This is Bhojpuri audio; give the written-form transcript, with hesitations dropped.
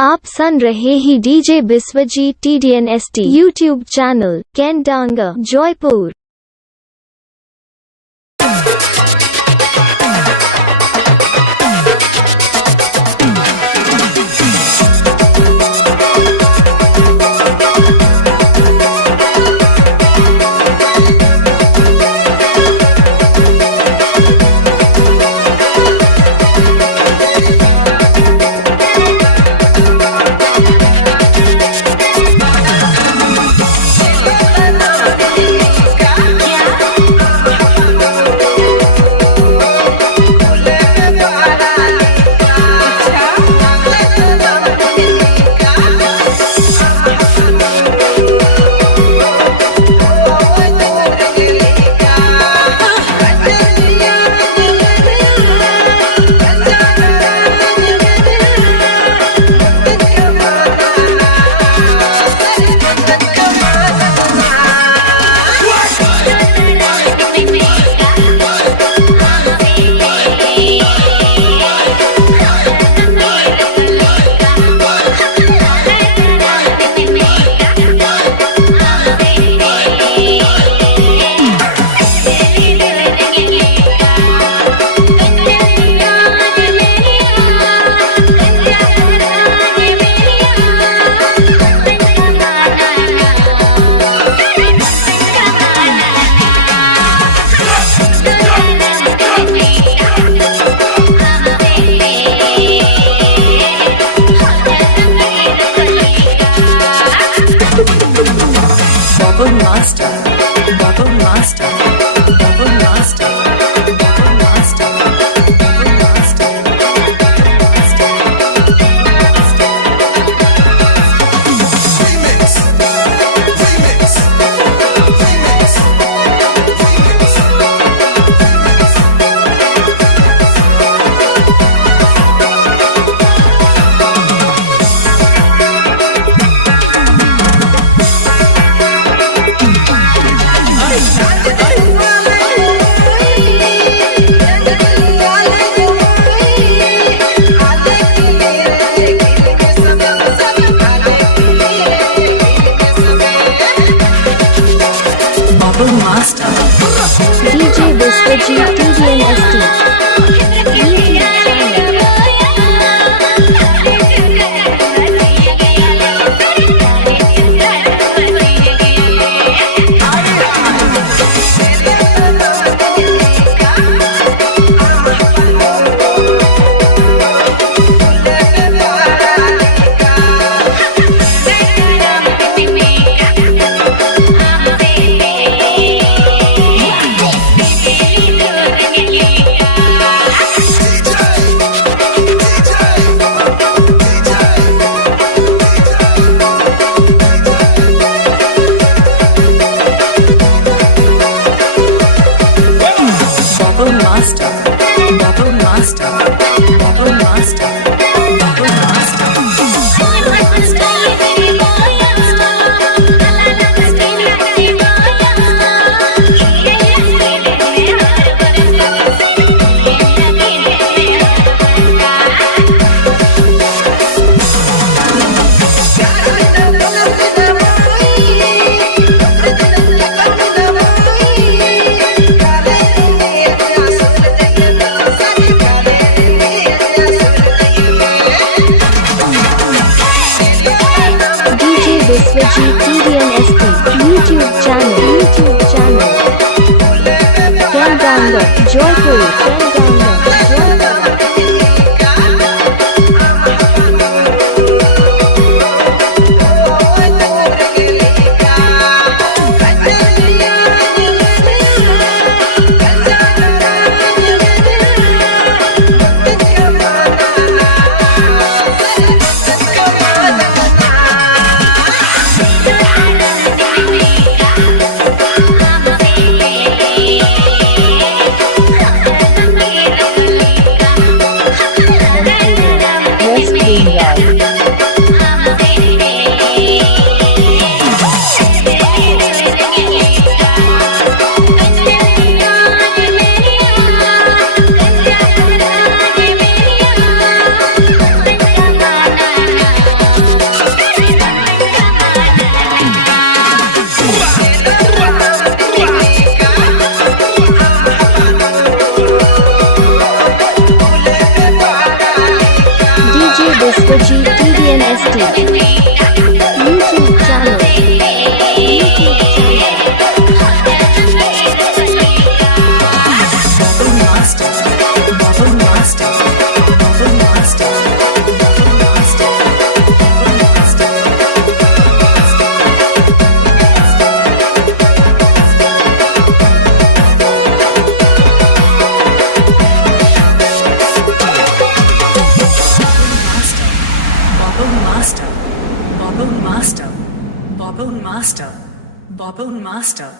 आप सुन रहे ही DJ Biswajit TDNST YouTube channel कैंडांगा Jaipur. Bubble Master, Bubble Master, Bubble Master, Bubble Master, Bubble Master, Remix, Remix, Remix, Bubble Master, DJ Biswajit TDNST YouTube channel. Bubble Master, Bubble Master, Bubble Master, Bubble Master. Biswajit TDNST YouTube channel कैंडांगा जयपुर कैंडांगा Jaipur. Biswajit TDNST. YouTube channel. Bubble Master, Bubble Master, Bubble Master, Bubble Master, Bubble Master. Bubble Master, Bubble Master, Bubble Master, Bubble Master.